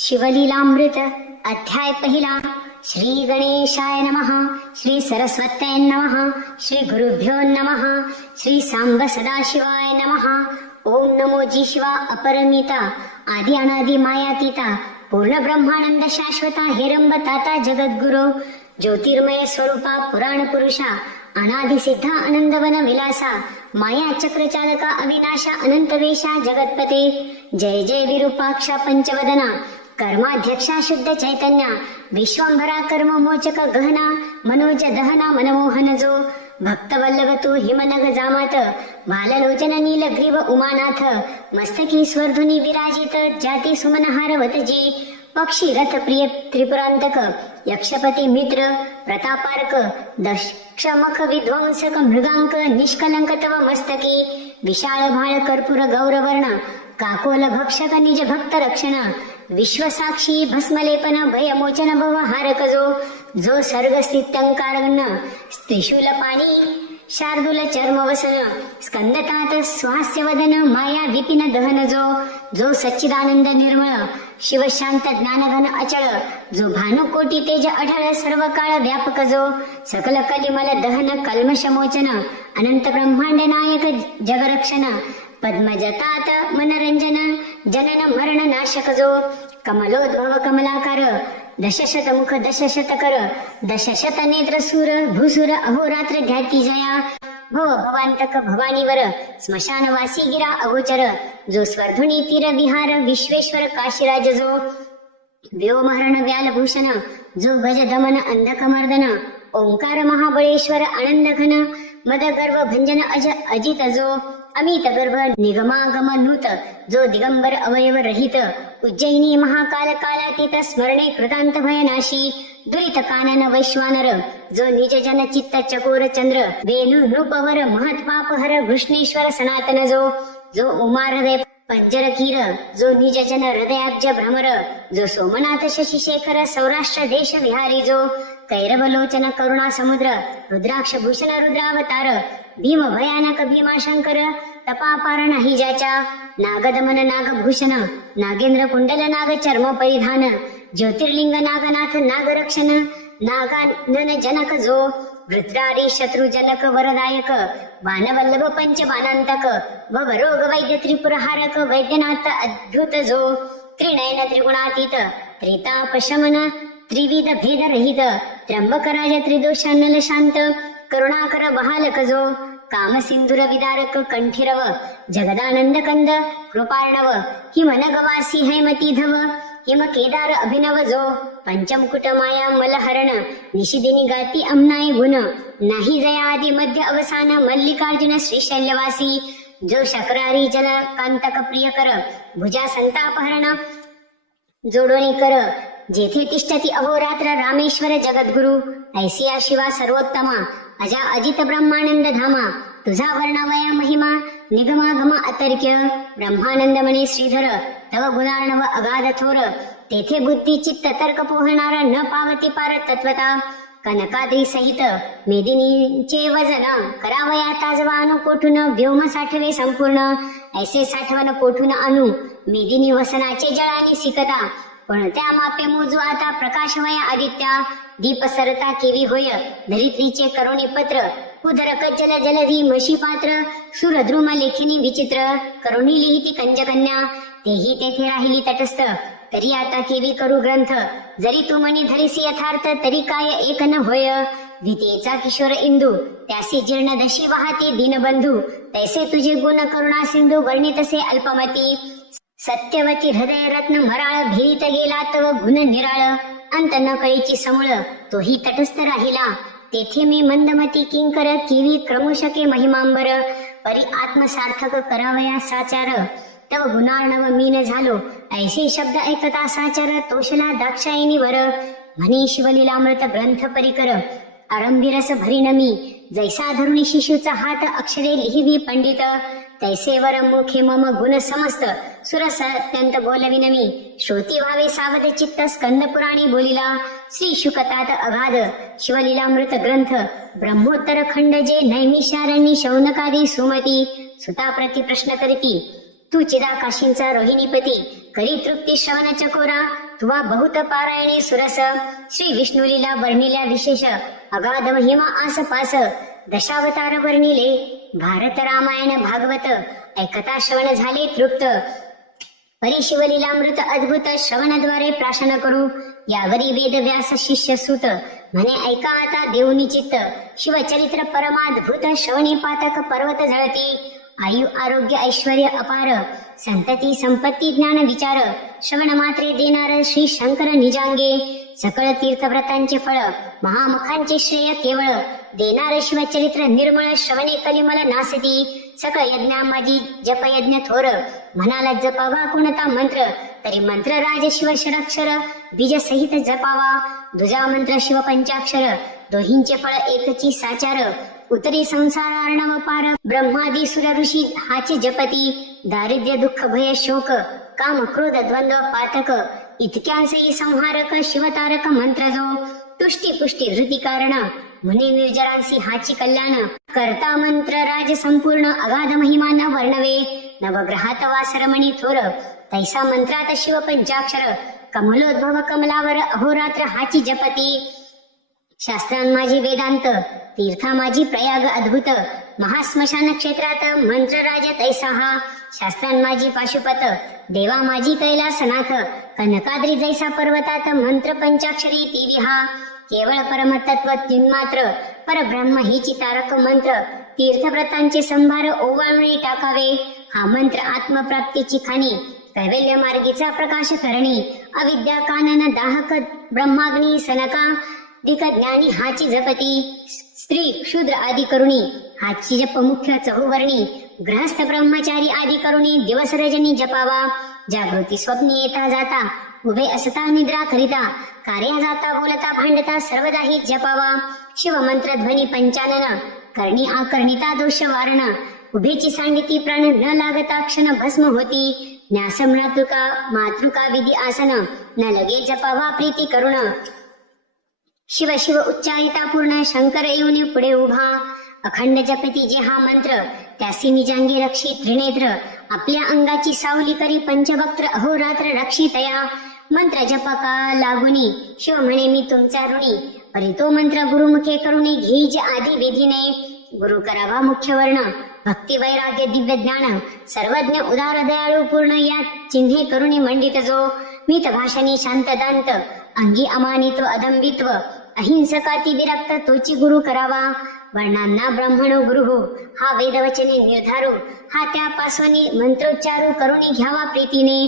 शिवलीलामृत अध्याय पहिला. श्री गणेशाय नमः. श्री सरस्वत्यै नमः. श्री गुरुभ्यो नमः. श्री सांब सदाशिवाय नमः. ओम नमो जिशिवा अपरमिता आदि अनादि मायातीता पूर्ण ब्रह्मानंद शाश्वता हेरंब ताता जगद्गुरो ज्योतिर्मय स्वरूपा पुराण पुरुषा अनादि सिद्धा आनंदवन विलासा माया चक्र चालका अविनाशा अनंत वेशा जगतपते जय जय विरूपाक्षा पंचवदना कर्माध्यक्षा शुद्ध चैतन्य विश्वंभरा कर्म मोचक गहना मनोज दहना मनमोहन जो भक्तवल्लभ तू हिमनग जामात बाललोचन नीलग्रीव उमानाथ मस्तकी स्वर्धुनी विराजित जाती सुमनहारवत जी पक्षी रथ प्रिय त्रिपुरांतक यक्षपती मित्र प्रतापार्क दक्षमख विध्वंसक मृगांक निष्कलंक तव मस्तकी विशाळ भाळ कर्पूर गौरवर्ण काकोल भक्षक निज भक्त रक्षण विश्वसाक्षी भस्मलेपन भयमोचन भव हारक जो सर्ग स्थित्यंकारगण त्रिशूल पाणी शार्दूल चर्मवसन स्कंदतात स्वास्य वदन माया विपिन दहन जो सच्चिदानंद निर्मळ शिवशांत ज्ञानघन अचळ जो भानुकोटी तेज अढळ सर्व काळ व्यापक जो सकल कलिमल दहन कल्मषमोचन अनंत ब्रह्मांड नायक जगरक्षण पद्मजतात मनरंजन जनन मरण नाशक जो कमलोद्भव कमलाकार दशशत मुख दशशत कर दशशत नेत्र सूर भूसुर अहोरात्र ध्याती जया भव भवांतक भवानीवर स्मशानवासी गिरा अगोचर जो स्वर्धुनी तीर विहार विश्वेश्वर काशीराज जो व्योमहरण व्यालभूषण जो गज दमन अंधकमर्दन ओंकार महाबळेश्वर आनंद घन मद गर्भ भंजन अजित जो अमित गर्भ निगमागम नूत जो दिगंबर अवयव रहित उज्जयिनी महाकाल कालातीत स्मरणे कृतांत भयनाशी दुरित कानन वैश्वानर जो निज जन चित्त चकोर चंद्र वेणु नृपवर महत् पापहर घृष्णेश्वर सनातन जो उमार हृदय पंजर कीर जो निज जन हृदयाब्ज भ्रमर जो सोमनाथ शशिशेखर सौराष्ट्र देश विहारी जो कैरवलोचन करुणा समुद्र रुद्राक्ष भूषण रुद्रावतार भीम भयानक भीमाशंकर तपापार नाही ज्याच्या नागदमन नागभूषण नागेंद्र कुंडल नाग चर्म परिधान ज्योतिर्लिंग नागनाथ नागरक्षण नागानन जनक जो वृत्रारी शत्रुजनक वरदायक वानवल्लभ पंचबाणांतक भवरोग वैद्य त्रिपुरहारक वैद्यनाथ अद्भुत जो त्रिनयन त्रिगुणातीत त्रिताप शमन त्रिविध भेद रहित त्र्यंबकराज त्रिदोषानल शांत करुणाकर बहालक जो कामसिंधुर विदारक कंठीरव जगदानंद कंद कृपार्णव हिमनगवासी हैमती धव हिम केदार अभिनव जो पंचमकुट माया मलहरण निशिदिनी गाती अमनाय गुण नाही जया आदि मध्य अवसान मल्लिकार्जुन श्रीशैल्यवासी जो शक्रारी जल कांतक प्रियकर भुजा संतापहरण जोडोनी कर जेथे तिष्ठती अहोरात्र रामेश्वर जगद्गुरु ऐसिया शिवा सर्वोत्तमा अजा अजित ब्रह्मानंद धामा तुझा वर्णावया महिमा निगमागम अतर्क्य ब्रह्मानंद मणे श्रीधर तव गुणार्णव अगाध थोर तेथे बुद्धी चित्त तर्क पोहणारा न पावती पार तत्वता कनकाद्री सहित मेदिनीचे वजन करावया ताजवा कोठून व्योम साठवे संपूर्ण ऐसे साठवण कोठून अनु मेदिनी वसनाचे जळानी सिकता कोणत्या मापे मोजू आता प्रकाशमय आदित्या दीप सरता केवी होय धरित्रीचे करुणी पत्र उदरक जल जलधी म्हशी पात्र सुरद्रुम लेखिनी विचित्र करुणी लिहिती कंजकन्या तेही तेथे राहिली तटस्थ तरी आता केवी करू ग्रंथ जरी तू म्हणी धरिसी यथार्थ तरी काय एक न होय द्वितीयेचा किशोर इंदू त्यासी जीर्ण दशी वाहते दीनबंधू तैसे तुझे गुण करुणा सिंधू वर्णितसे अल्पमती सत्यवती हृदय रत्न मराळ भेरीत गेला तव गुण निराळ अंत न कळीची समूळ तोही तटस्थ राहिला तेथे मी मंदमती किंकर किवी क्रमुशके महिमांबर परी आत्मसार्थक करावया साचार तव गुणार्णव मीन झालो ऐसे शब्द ऐकता साचार तोषला दाक्षायणी वर म्हणे शिवलीलामृत ग्रंथ परिकर आरंभिरस भरिणमी जैसा धरुणी शिशूचा हात अक्षरे लिहिवी पंडित तैसे वर मुखे मम गुण समस्त सुरस अत्यंत बोलविनमी श्रोती व्हावे सावध चित्त स्कंद पुराणी बोलिला श्री शुकतात अगाध शिवलीलामृत ग्रंथ ब्रह्मोत्तर खंड जे नैमिषारण्य शौनकादी सुमती सुताप्रती प्रश्न करती तू चिदाकाशींचा रोहिणीपती करी तृप्ती श्रवण चकोरा तुवा बहुत पारायणे सुरस श्री विष्णू लीला वर्णिल्या विशेष अगाध महिमा आसपास दशावतार वर्णिले भारत रामायण भागवत ऐकता श्रवण झाले तृप्त परिशिवलीलामृत अद्भुत श्रवणाद्वारे प्राशन करू यावरी वेद व्यास शिष्य सूत म्हणे ऐका आता देऊनी चित्त शिवचरित्र परमाद्भुत श्रवणी पातक पर्वत जळती आयु आरोग्य ऐश्वर्य अपार संतती संपत्ती ज्ञान विचार श्रवण मात्रे देणार श्री शंकर निजांगे सकळ तीर्थव्रतांचे फळ महामुखांचे श्रेय केवळ देणार शिवचरित्र निर्मळ श्रवणे कलिमल नासती सकळ यज्ञा माझी जप यज्ञ थोर म्हणाला जपावा कोणता मंत्र तरी मंत्र राज शिव षडाक्षर बीज सहित जपावा दुजा मंत्र शिव पंचाक्षर दोहींचे फळ एकची साचार उतरी संसार अर्णव पार ब्रह्मादी सुर ऋषी हाचे जपती दारिद्र्य दुःख भय शोक काम क्रोध द्वंद्व पातक इतक्यांसही संहारक शिवतारक मंत्र जो तुष्टी पुष्टी धृती कारण मुनी निर्जरांसी हाची कल्याण करता मंत्र राज संपूर्ण अगाध महिमा न वर्णवे नवग्रहात वासरमणी थोर तैसा मंत्रात शिव पंचाक्षर कमलोद्भव कमलावर अहोरात्र हाची जपती शास्त्रां माझी वेदांत तीर्था माझी प्रयाग अद्भुत महास्मशान क्षेत्रात मंत्रराज तैसा हा शास्त्रां माझी पाशुपत देवा माझी कैलासनाथ कनकाद्री जैसा पर्वतात मंत्र पंचाक्षरी ती विहा केवळ परमतत्व तिन्मात्र परब्रह्म हिची तारक मंत्र तीर्थव्रतांचे संभार ओवाळून टाकावे हा मंत्र आत्मप्राप्तीची खाणी कैवल्य मार्गीचा प्रकाश करणी अविद्या कानन दाहक ब्रह्माग्नी सनका दिक ज्ञानी हाची जपती स्त्री शूद्र आदी करुणी हाची जप मुख्य चहुवर्णी गृहस्थ ब्रह्मचारी आदी करुणी दिवस रजनी जपावा जागृती स्वप्नी येता जाता उभे असता निद्रा करिता कार्या जाता बोलता भांडता सर्वदा ही जपावा शिवमंत्र ध्वनी पंचानन करणी आकर्णिता दोष वारण उभेची सांगिती प्राण न लागता क्षण भस्म होती न्यास मातृका विधी आसन न लगे जपावा प्रीती करुण शिव शिव उच्चारिता पूर्ण शंकर येऊन पुढे उभा अखंड जपती जे हा मंत्र त्यासी निजांगी रक्षी त्रिनेत्र आपल्या अंगाची सावली करी पंचवक्त्र अहोरात्र रक्षितया मंत्र जपका लागुनी शिव म्हणे मी तुमचा ऋणी परी तो मंत्र गुरुमुखे करुणी घेईज आदी विधीने गुरु करावा मुख्य वर्ण भक्ती वैराग्य दिव्य ज्ञान सर्वज्ञ उदार दयाळू पूर्ण या चिन्हे करुणी मंडित जो मित भाषणी शांत दांत अंगी अमानित्व अदंबित्व अहिंसकाती विरक्त तोची गुरु करावा वर्णांना ब्राह्मण गुरु हो हा वेदवचने निर्धारू हा त्यापासून मंत्रोच्चारू करुणी घ्यावा प्रीतीने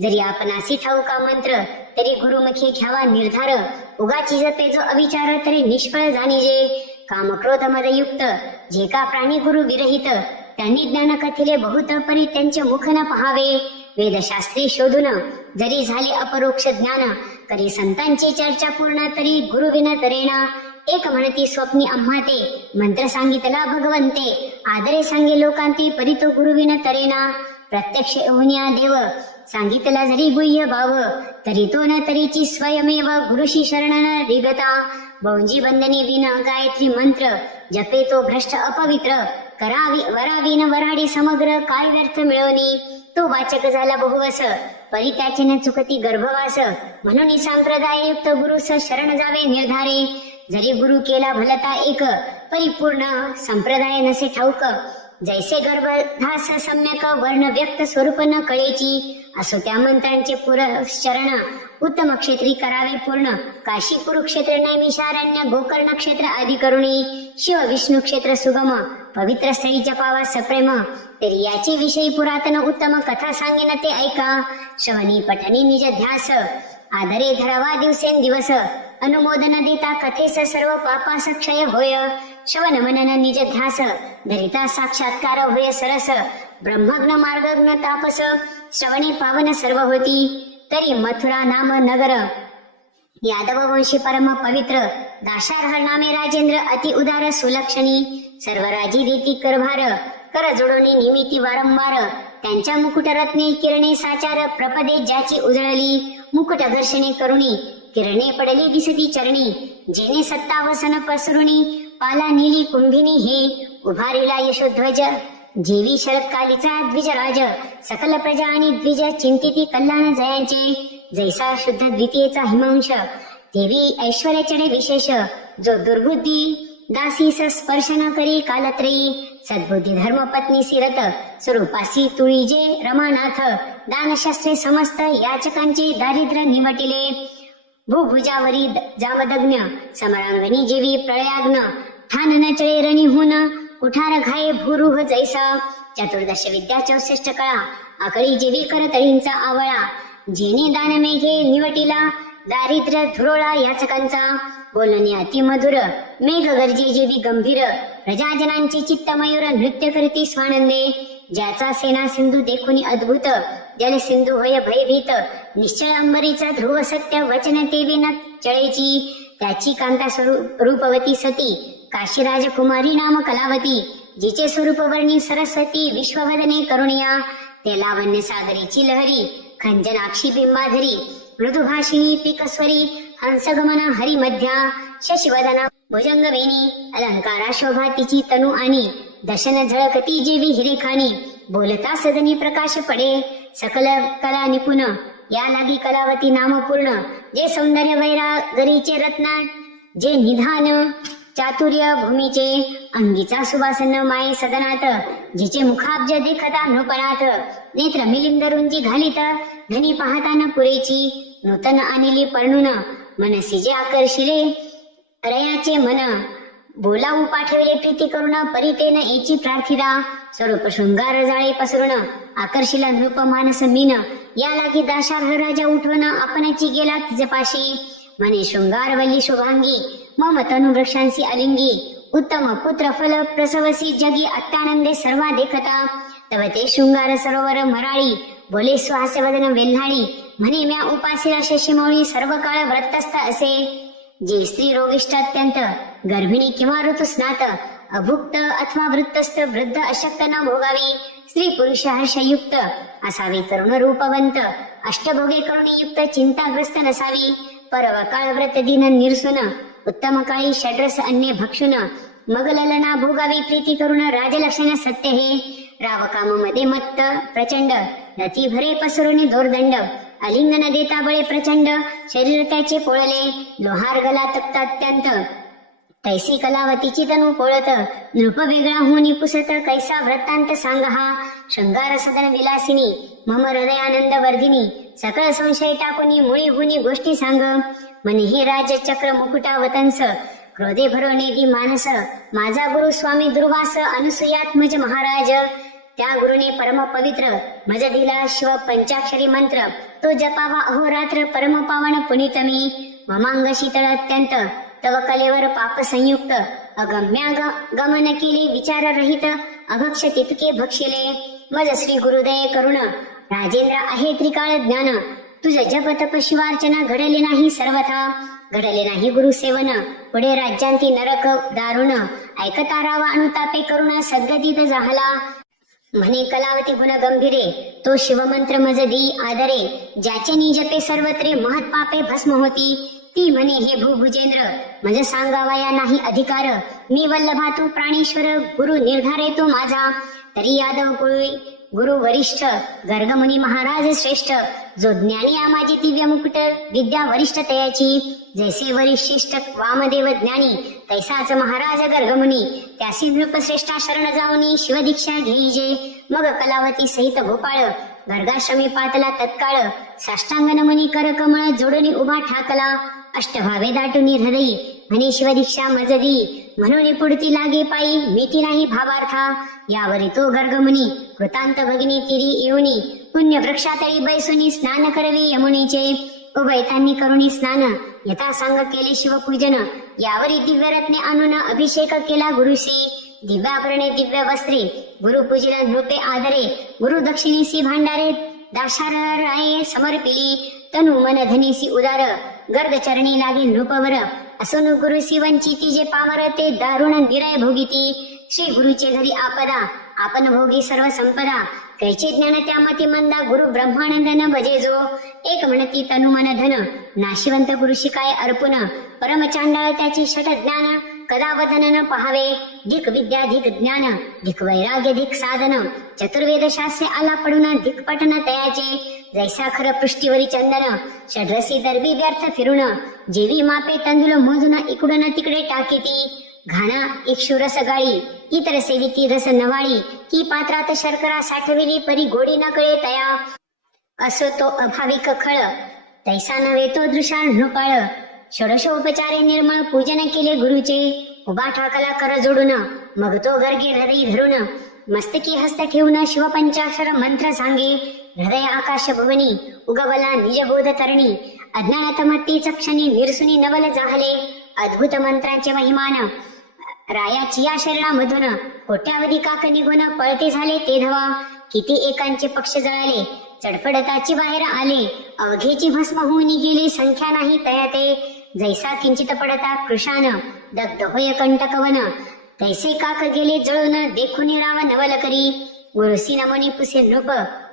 जरी आपणासी ठाऊका मंत्र तरी गुरुमुखे घ्यावा निर्धार उगाची जपे जो अविचार तरी निष्फळ जाणीजे कामक्रोध मदयुक्त जे का प्राणी गुरु विरहित त्यांनी ज्ञान कथिले बहुत परी त्यांचे मुख न पहावे वेदशास्त्री शोधून जरी झाले अपरोक्ष ज्ञान करी संतांची चर्चा पूर्ण तरी गुरुविन तरेना एक म्हणती स्वप्नी आम्हा ते मंत्र सांगितला भगवंते आदरे सांगे लोकांती परी तो गुरुविन तरेना प्रत्यक्ष येऊनिया देव सांगितला जरी गुह्य भाव तरी तो न तरीची स्वयमेव गुरुशी शरण न रिगता बहुजी बंदनी विन गायत्री मंत्र जपे तो भ्रष्ट अपवित्र करावी वरावी न वराडी समग्र काय व्यर्थ मिळवणी तो वाचक झाला बहुवस परी त्याचे न चुकती गर्भवास म्हणून संप्रदाययुक्त गुरुस शरण जावे निर्धारे जरी गुरु केला भलता एक परिपूर्ण संप्रदाय नसे ठाऊक जैसे गर्भधास सम्यक वर्ण व्यक्त स्वरूप न कळेची असो त्या मंत्रांचे पुरश्चरण उत्तम क्षेत्री करावे पूर्ण काशी कुरुक्षेत्र नैमिषारण्य गोकर्ण क्षेत्र आदी करुणी शिव विष्णू क्षेत्र सुगम पवित्र स्थळी जपावा सप्रेम तरी याचे विषयी पुरातन उत्तम कथा सांगेन ते ऐका श्रवणी पठणी निज ध्यास आदरे धरावा दिवसेंदिवस अनुमोदन देता कथेस सर्व पापास क्षय होय श्रवण मनन निज ध्यास धरिता साक्षात्कार होय सरस ब्रह्मज्ञ मार्गज्ञ तापस श्रवणे पावन सर्व होती तरी मथुरा नाम नगर यादव वंशी परम पवित्र दाशार्ह नामे राजेंद्र अति उदार सुलक्षणी सर्व राजी देती करभार कर जोडोनी निमिती वारंवार त्यांच्या मुकुट रत्ने किरणे साचार प्रपदे ज्याची उजळली मुकुट घर्षणे करुणी किरणे पडली दिसती चरणी जेने सत्तावसन पसरुणी पाला नीली कुंभिनी हे उभारिला यशोध्वज जेवी शरदकालीचा द्विजराज सकल प्रजा आणि द्विज चिंतिती कल्याण जयांचे जैसा शुद्ध द्वितीयेचा हिमांश, देवी ऐश्वर्य चढे विशेष, जो दुर्बुद्धी दासीस स्पर्श न करी कालत्रयी, सद्बुद्धी धर्म पत्नीसी रत, स्वरूपासी तुळीजे रमानाथ, दानशास्त्रे समस्त याचकांचे दारिद्र्य निवटिले, भूभुजावरी जामदग्न, समरांगणी जेवी प्रळयाग्न, ठाण न चळे रणीहून, कुठार घाये भूरुह जैसा, चतुर्दश विद्या 64 कळा, आकळी जेवी करतळींचा आवळा, जेने दान मेघे निवटिला, दारिद्र्य धुरोळा याचकांचा, बोलणे अति मधुर, मेघ गर्जे जेवी गंभीर, प्रजाजनांचे चित्त मयूर नृत्य करती स्वानंदे, ज्याचा सेना सिंधू देखुनी अद्भुत, जल सिंधू होय भयभीत, निश्चय अंबरीचा ध्रुव सत्य, वचन ते विना चळेची, त्याची कांता रूपवती सती, काशीराज कुमारी नाम कलावती, जिचे स्वरूप वर्णी सरस्वती, विश्ववदने करुणिया, ते लावण्य सागरीची लहरी, खंजनाक्षी बिंबाधरी, मृदुभाषिणी पिकस्वरी, हंसगमना हरिमध्या, शशिवदना भुजंगवेणी, अलंकारा शोभा तिची तनु आणि, दशन झळकती जेवी हिरेखानी, बोलता सदनी प्रकाश पडे, सकल कला निपुण, या लागी कलावती नाम पूर्ण, जे सौंदर्य वैरागरीचे रत्न, जे निधान चातुर्य भूमीचे, अंगीचा सुवासन माये सदनात, जिचे मुखाब्ज देखता नृपणात, नेत्र मिलिंद रुंजी घालित, धनी पाहता न पुरेची, नूतन आणली पर्णून, मनसी जे आकर्षिले रयाचे मन, बोलावू पाठविले प्रीती करुण, परितेन एची प्रार्थिता, स्वरूप शृंगार जाळे पसरून, आकर्षिला नृप मानस मीन, या लागी दाशार्ह राजा उठवण, आपणाची गेला तिजपाशी, म्हणे शृंगारवल्ली शुभांगी, मम तनु वृक्षांसी अलिंगी, उत्तम पुत्र फल प्रसवसी जगी, अत्यानंदे सर्वा देखता, तव ते शृंगार सरोवर मराळी, बोले सुहास्य वदन वेल्हाळी, म्हणे म्या उपासिला शशिमौळी, सर्व काळ व्रतस्थ असे, जे स्त्री रोगिष्ठ अत्यंत, गर्भिणी किंवा ऋतुस्नात, अभुक्त अथवा वृत्तस्थ, वृद्ध अशक्त न भोगावी, स्त्री पुरुष हर्षयुक्त असावे, तरुण रूपवंत, अष्टभोगे करुणी युक्त, चिंताग्रस्त नसावी, परव काळ व्रत दिन निरसुन, उत्तम काळी षड्रस अन्य भक्षुन, मग ललना भोगावी प्रीती करुण, राजलक्षण सत्य हे, रावकाम मध्ये मत्त प्रचंड, रती भरे पसरून दोर्दंड, अलिंगन देता बळे प्रचंड, शरीर त्याचे पोळले, लोहार गला तप्त अत्यंत, तैसी कलावतीची तनु पोळत, नृप वेगळा होनी पुसत, कैसा वृत्तांत सांग हा, शृंगार सदन विलासिनी, मम हृदयानंद वर्धिनी, सकळ संशय टाकुनी, मुळी हुनी गोष्टी सांग, म्हणे हे राज चक्र मुकुटावतंस, क्रोधे भरवणे मानस, माझा गुरु स्वामी दुर्वास, अनुसुयात्मज महाराज, त्या गुरुने परम पवित्र मज दिला शिव पंचाक्षरी मंत्र, तो जपावा अहोरात्र, परम पावन पुनीत मी, ममांग शीतळ अत्यंत, तव कलेवर पाप संयुक्त, अगम्या गमन केले विचार रहित, अभक्ष तितके भक्षिले, मज श्री गुरुदये करुण, राजेंद्र आहे त्रिकाळ ज्ञान, तुझ जप तप शिवार्चना, घडले नाही सर्वथा, घडले नाही गुरु सेवन, पुढे राज्यांती नरक दारुण, ऐकता रावा अनुतापे करुण, सद्गतीत जाहला, म्हणे कलावती गुण गंभीरे, तो शिवमंत्र मज दी आदरे, ज्याचे निजपे सर्वत्रे, महत पापे भस्म होती, ती म्हणे हे भूभुजेंद्र, मज सांगावया नाही अधिकार, मी वल्लभा तू प्राणेश्वर, गुरु निर्धारे तो माझा, तरी यादव कुळी गुरु वरिष्ठ, गर्गमुनी महाराज श्रेष्ठ, जो ज्ञानी आमाजी दिव्य मुकुट, विद्या वरिष्ठ तयाची, जैसे वरिष्ठ वामदेव ज्ञानी, तैसाच महाराज गर्गमुनी, त्यासी नृपश्रेष्ठा शरण जाऊनी, शिवदीक्षा घेईजे, मग कलावती सहित भोपाळ, गर्गाश्रमी पातला तत्काळ, साष्टांग नमनी कर कमळ, जोडून उभा ठाकला, अष्टभावे दाटुनी हृदयी, म्हणे शिवदीक्षा मजदी, म्हणून पुढती लागे पायी, मीती नाही भावार्था, यावरी तो गर्गमुनी, कृतांत भगिनी तिरी येऊनी, पुण्य वृक्षातळी बैसुनी, स्नान करवी यमुनीचे, उभयतांनी करुणी स्नान, यथा सांग केले शिवपूजन, यावरी दिव्य रत्ने आणून, अभिषेक केला गुरुशी, दिव्याभरणे दिव्य वस्त्रे, गुरु पूजिला नृपे आदरे, गुरु दक्षिणेसी भांडारे, दाशाराये समर्पिली, तनु मन धनीसी उदार, गर्ग चरणी लागे नृपवर, असून गुरुसी वंचिती, जे पामर ते दारुण निरय भोगिती, श्री गुरुचे घरी आपदा, आपण भोगी सर्व संपदा, कैचे ज्ञान त्यामती मंदा, गुरु ब्रह्मानंद न भजे जो, एक म्हणती तनु मन धन, नाशिवंत गुरु शिकाय अर्पुन, परम चांडाळ त्याची षट ज्ञान, कदा वदन न पहावे, धिक विद्या धिक ज्ञान, धिक वैराग्य धिक साधन, चतुर्वेद शास्त्रे आला पडून, धिक पठन तयाचे, जैसा खर पृष्ठीवरी चंदन, षड्रसी दरबी व्यर्थ फिरून, जेवी मापे तंदुल मोजून इकडून तिकडे टाकीती, घाणा इक्षु रस गाळी, इतर सेविती रस नवाळी, की पात्रात शर्करा साठविली परी गोडी न कळे तया, असो तो अभाविक खळ, तैसा नव्हे तो दृशाळ नृपाळ, षोडशोपचारे निर्मळ पूजन केले गुरुचे, उभा ठाकला कर जोडून, मग तो गर्गे हृदय धरून, मस्तकी हस्त ठेवून शिवपंचाक्षर मंत्र सांगे, हृदय आकाश भुवनी उगवला निजबोध तरणी, अज्ञानतमत्तीच क्षणी निरसुनी नवल जाहले, अद्भुत मंत्रांचे महिमान रायाची या शरणामधून, कोट्यावधी काक निघून पळते झाले ते धवा, किती एकांचे पक्ष जळाले, चडफडताची बाहेर आले, अवघेची भस्म होऊन गेली संख्या नाही तयाते, जैसा किंचित पडता कृशान दग्ध होय कंटकवन, तैसे काक गेले जळून देखून राव नवल करी, गुरुसी नमनी पुसे नृप,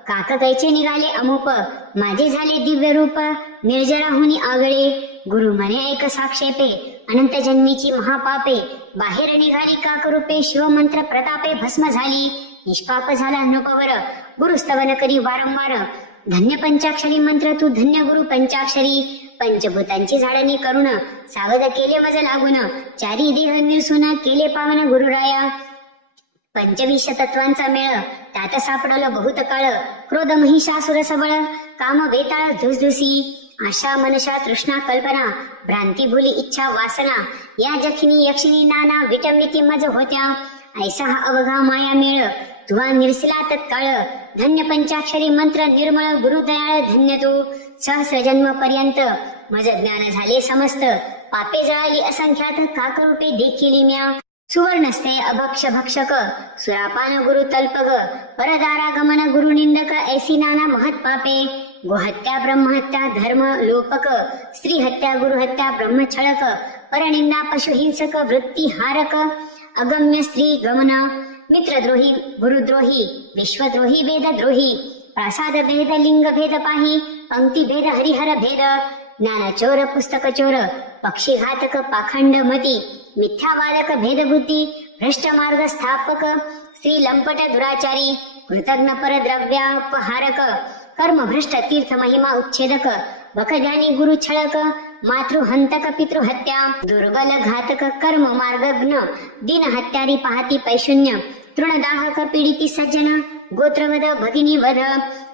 काक कैचे निघाले अमुप, माझे झाले दिव्य रूप, निर्जराहुनी आगळे, गुरु म्हणे ऐक साक्षेपे, अनंत जन्मीची महापापे, बाहेर निघाली काकरूपे, शिवमंत्र प्रतापे भस्म झाली, निष्पाप झाला नृपवर, गुरुस्तवन करी वारंवार, धन्य पंचाक्षरी मंत्र तू धन्य गुरु पंचाक्षरी, पंचभूतांची झाडणी करुण, सावध केले मज लागून, चारी देह निरसून केले पावन गुरुराया, 25 तत्वांचा मेळ त्यात सापडलं बहुत काळ, क्रोध महिषासुर सबळ, काम बेताळ धुसधुसी, आशा मनशा तृष्णा कल्पना, भ्रांती भुली इच्छा वासना, या जखिनी यक्षिणी नाना विटंबिती मज होत्या, ऐसा हा अवघा माया मेळ तुवा निरसिला तत्काळ, धन्य पंचाक्षरी मंत्र निर्मळ गुरु दयाळ धन्य तू, सहस्र जन्म पर्यंत मज ज्ञान झाले समस्त, पापे जळाली असंख्यात काकरूपे देखील म्या, सुवर्णस्ते अभक्ष भक्षक, सुरापान गुरु तल्पग, परदारागमन गुरु निंदक, ऐसी नाना महत् पापे, गोहत्या ब्रह्महत्या धर्म लोपक, स्त्री हत्या गुरुहत्या ब्रह्मछळक, परनिंदा पशुहिंसक वृत्ती हारक, अगम्य स्त्री गमन, मित्रद्रोही गुरुद्रोही, विश्वद्रोही वेदद्रोही, प्रासाद भेद लिंग भेद पाही, पंक्ती भेद हरिहर भेद, ज्ञानचोर पुस्तक चोर, पक्षीघातक पाखंड मती, मिथ्यावादक भेदबुद्धी, भ्रष्ट मार्ग स्थापक, स्त्री लंपट दुराचारी, कृतज्ञ परद्रव्यापहारक, कर्मभ्रष्ट तीर्थ महिमा उच्छेदक, बकध्यानी गुरु छळक, मातृहंतक पितृहत्या, दुर्बल घातक कर्म मार्गज्ञ, दिन हत्यारी पाहती पैशून्य, तृणदाहक पीडिती सज्जन, गोत्रवध भगिनी वध,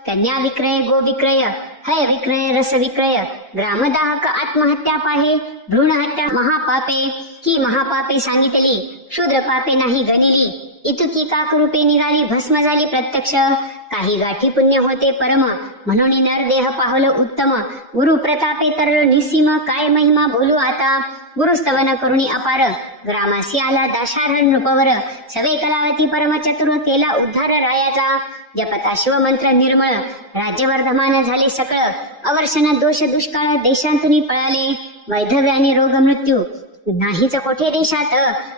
कन्या विक्रय गो विक्रय, हय विक्रय रस विक्रय, ग्रामदाहक आत्महत्या पाहे, भ्रूण हत्या महापापे, की महापापे सांगितली, शूद्र पापे नाही गणिली, इतुकी काकरूपे निघाली भस्म झाली प्रत्यक्ष, काही गाठी पुण्य होते परम, म्हणून नर देह पाहलो उत्तम, गुरु प्रतापे तरलो निसीम, काय महिमा बोलू आता, गुरुस्तवन करुणी अपार, ग्रामासी आला दाशार्ह नृपवर, सवे कलावती परम चतुर, केला उद्धार रायाचा, जपता शिवमंत्र निर्मळ, राज्यवर्धमान झाले सकळ, अवर्षण दोष दुष्काळ देशांतून पळाले, वैधव्याने रोग मृत्यू नाहीच कोठे देशात,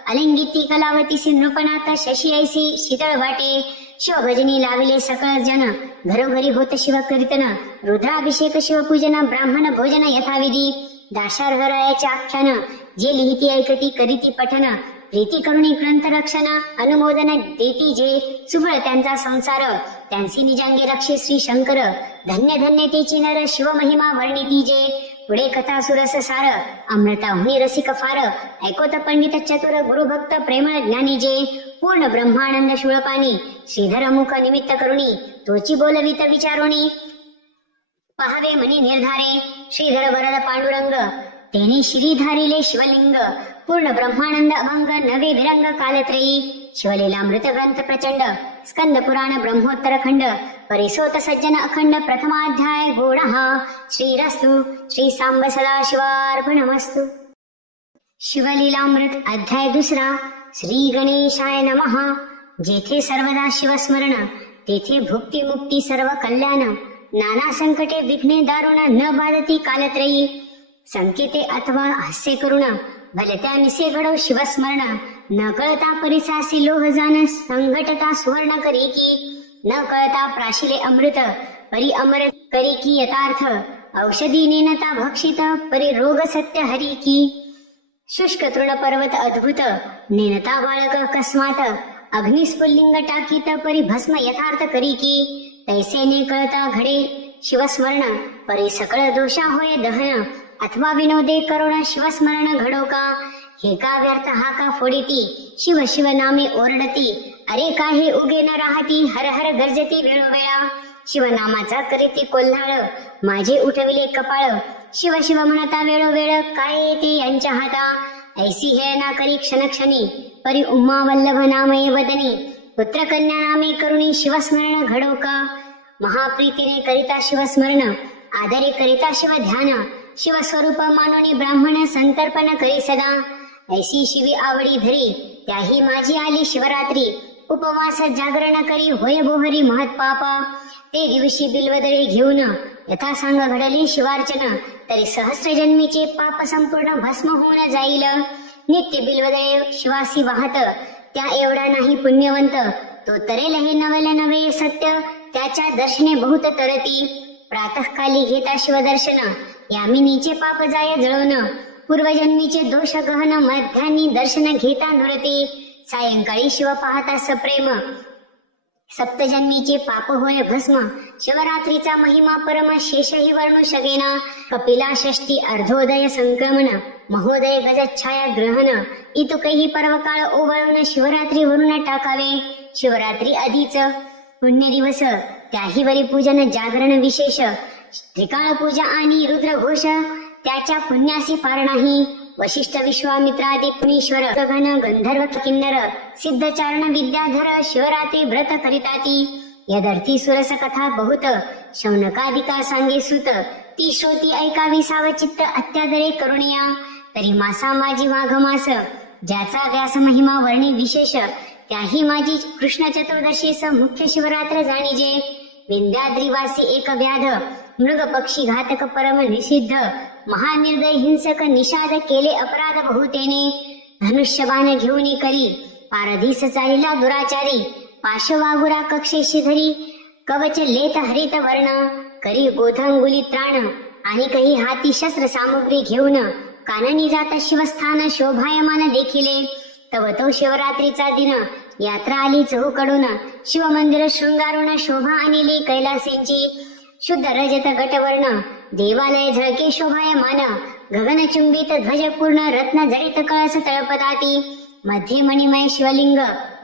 अलिंगिती कलावतीसी नृपनाथ, शशी ऐसी शीतळ वाटे, शिवभजनी लाविले सकळ जन, घरोघरी होत शिव कीर्तन, रुद्राभिषेक शिवपूजन, ब्राह्मण भोजन यथाविधी, दाशार्ह रायाचे आख्यान, जे लिहिती ऐकती करीती पठन, प्रीती करुणी ग्रंथ रक्षण, अनुमोदन देती जे, सुफळ त्यांचा संसार, त्यांची निजांगी रक्षे श्री शंकर, धन्य धन्य तेची नर, शिव महिमा वर्णिती जे, पुढे कथा सुरस सार, अमृता हुनी रसिक फार, ऐकोत पंडित चतुर, गुरुभक्त प्रेमळ ज्ञानी जे, पूर्ण ब्रह्मानंद शूळपाणी, श्रीधर मुख निमित्त करुणी, तोची बोलवित विचारोणी, पहावे मनी निर्धारे, श्रीधर वरद पांडुरंग, तेने श्रीधारिले शिवलिंग, पूर्ण ब्रह्मानंद अभंग, नवे विरंग कालत्रयी, शिवलीलामृत ग्रंथ प्रचंड, स्कंद पुराण ब्रह्मोत्तर खंड, परिसोत सज्जन अखंड, प्रथमाध्याय गोडः, श्रीरस्तु, श्री सांब सदाशिवार्पणमस्तु. शिवलीलामृत अध्याय 2. श्री गणेशाय नमः. जेथे सर्वदा शिवस्मरण, तेथे भुक्ती मुक्ती सर्व कल्याण, नाना संकटे विघ्ने दारुण, न बाधती कालत्रयी, संकेते अथवा हास्य करुण, भलत्या मिसे घडो शिवस्मरण, न कळता परिसासी लोह जान, संघटता सुवर्ण करी की, न कळता प्राशिले अमृत, परी अमृत करी की यथार्थ, औषधी नेनता भक्षित, परी रोग सत्य हरी की, शुष्क तृण पर्वत अद्भुत, नेनता बाळक अकस्मात, अग्निस्फुल्लिंग टाकीत, परी भस्म यथार्थ करी की, तैसे ने कळता घडे शिवस्मरण परी सकळ दोषा होय दहन अथवा विनोदे करुण शिवस्मरण घडो का हे का व्यर्थ हा का फोडिती शिव शिव नामे ओरडती अरे का हे उगे न राहती हर हर गर्जती वेळोवेळा शिवनामाचा करीती कोल्हाळ माझे उठविले कपाळ शिव शिव म्हणता वेळोवेळ काय येते यांच्या हाता ऐसी हेळना करी क्षणक्षणी परी उम्मा वल्लभ नामये वदनी पुत्र कन्या नामे करुणी शिवस्मरण घडो का महाप्रीतीने करिता शिवस्मरण आदरे करिता शिव ध्यान शिव स्वरूप मानोनी ब्राह्मण संतर्पण करी सदा ऐसी शिवी आवडी धरी त्याही माझी आली शिवरात्री उपवास जागरण करी होय बोहरी महत्पाप ते दिवशी बिल्वदळे घेऊन यथा सांग घडली शिवार्चन तरी सहस्र जन्मीचे पाप संपूर्ण भस्म होऊन जाईल नित्य बिल्वदळे शिवासी वाहत त्या एवढा नाही पुण्यवंत तो तरेल हे नवल नवे सत्य त्याच्या दर्शने बहुत तरती प्रातःकाली घेता शिवदर्शन यामिनीचे पाप जाय जळवण पूर्वजन्मीचे दोष गहन मध्यान्नी दर्शन घेता नुरते सायंकाळी शिव पाहता सप्रेम सप्तजन्मीचे पाप होय भस्म शिवरात्रीचा महिमा परम शेषही वर्णू शकेना कपिला षष्टी अर्धोदय संक्रमण महोदय गजच्छाया ग्रहण इतुकही पर्वकाळ ओवळून शिवरात्री वरून टाकावे शिवरात्री आधीच पुण्य दिवस त्याही वरी पूजन जागरण विशेष त्रिकाळ पूजा आणि रुद्रघोष त्याच्या पुण्यासी पार नाही वशिष्ठ विश्वामित्रादी पुनीश्वर गगन गंधर्व किन्नर सिद्धचारण विद्याधर शिवरात्री व्रत करिताती यदर्थी सुरस कथा बहुत शौनकादिका सांगे सुत ती श्रोती ऐकावी सावचित्त अत्यादरे करुणिया तरी मासा माझी माघ मास ज्याचा व्यास महिमा वर्णी विशेष त्याही माझी कृष्ण चतुर्दशीस मुख्य शिवरात्र जाणीजे विंध्याद्रिवासी एक व्याध मृग पक्षी घातक परम निषिद्ध महानिर्दय हिंसक निषाद केले अपराध बहुतेने धनुष्यबाण घेऊन करी पारधीस चालिला दुराचारी पाशवागुरा कक्षेशी धरी कवच लेत हरित वर्ण करी गोथंगुली त्राण आणि काही हाती शस्त्र सामुग्री घेऊन काननी जात शिवस्थान शोभायमान देखिले तव तो शिवरात्रीचा दिन यात्रा आली चहूकडून शिवमंदिर शृंगारून शोभा आणली कैलासेची शुद्ध रजत गटवर्ण देवालय झळके शोभायमान गगनचुंबित ध्वज पूर्ण रत्न जडित कळस तळपताती मध्ये मणिमय शिवलिंग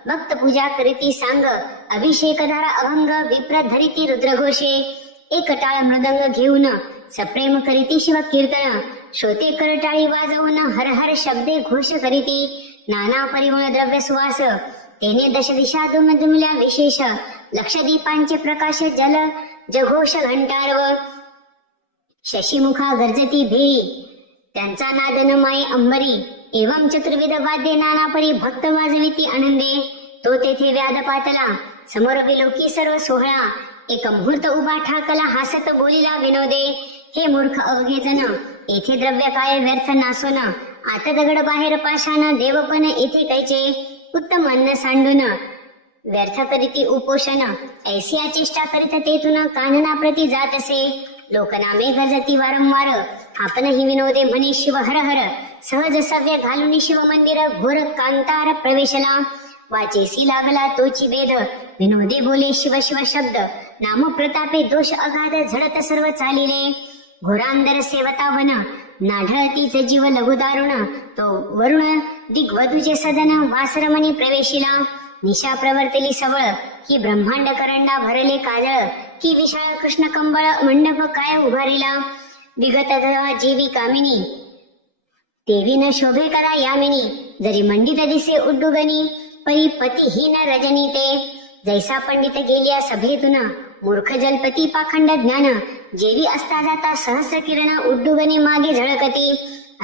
भक्त पूजा करीती सांग अभिषेकधारा अभंग विप्र धरिती रुद्रघोषे एक टाळ मृदंग घेऊन सप्रेम करीती शिव कीर्तन श्रोते करटाळी वाजवून हर हर शब्दे घोष करीती नाना परिमळ द्रव्य सुवास तेने दश दिशा दुमदुमल्या विशेष लक्षदीपांचे प्रकाश जल जघोष घंटारव शशीमुखा गर्जती भेरी त्यांचा नाद न माये अंबरी एवं चतुर्विध वाद्ये नाना परी भक्त वाजविती आनंदे तो तेथे व्याध पातला समोर विलोकी सर्व सोहळा एक मुहूर्त उभा ठाकला हासत बोलिला विनोदे हे मूर्ख अवघे जन येथे द्रव्य काय व्यर्थ नासोन आत दगड बाहेर पाषाण देवपण येथे कैचे उत्तम अन्न सांडून व्यर्थ करीती उपोषण ऐसिया चेष्टा करीत तेथून कानना प्रती जात असे लोकनामे गजती वारंवार आपणही विनोदे म्हणे शिव हर हर सहज सव्य घालून शिव मंदिर घोर कांतार प्रवेशला वाचेसी लागला तोची वेद विनोदे बोले शिव शिव शब्द नाम प्रतापे दोष अगाध झडत सर्व चालिले घोरांदर सेवतावन नाढळतीच जीव लघुदारुण तो वरुण दिग्वधूचे सदन वासरमणी प्रवेशिला निशा प्रवर्तली सवळ ही ब्रह्मांड करंडा भरले काजळ की विशाळ कृष्ण कंबळ मंडप काय उभारिला विगत जीवी कामिनी देवी न शोभे करा यामिनी जरी मंडित दिसे उड्डुगनी परी पतिहीन रजनी ते जैसा पंडित गेलिया सभेतून मूर्ख जलपती पाखंड ज्ञान जेवी असता जाता सहस्र किरण उड्डुगनी मागे झळकती